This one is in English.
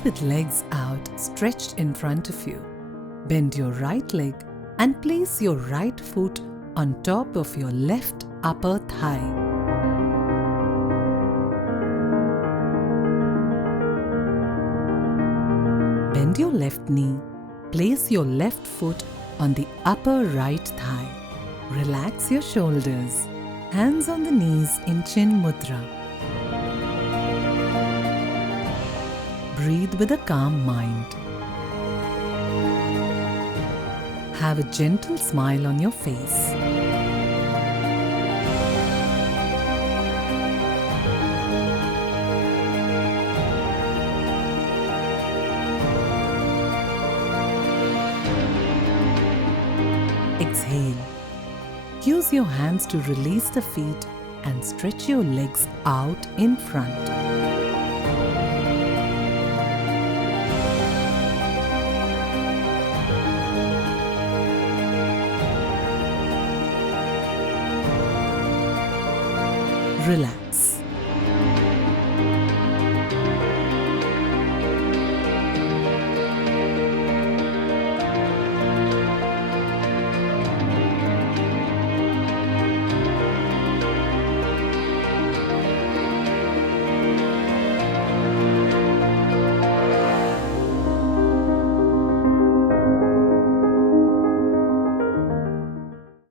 Sit with legs out, stretched in front of you. Bend your right leg and place your right foot on top of your left upper thigh. Bend your left knee. Place your left foot on the upper right thigh. Relax your shoulders. Hands on the knees in chin mudra. Breathe with a calm mind. Have a gentle smile on your face. Exhale. Use your hands to release the feet and stretch your legs out in front. Relax.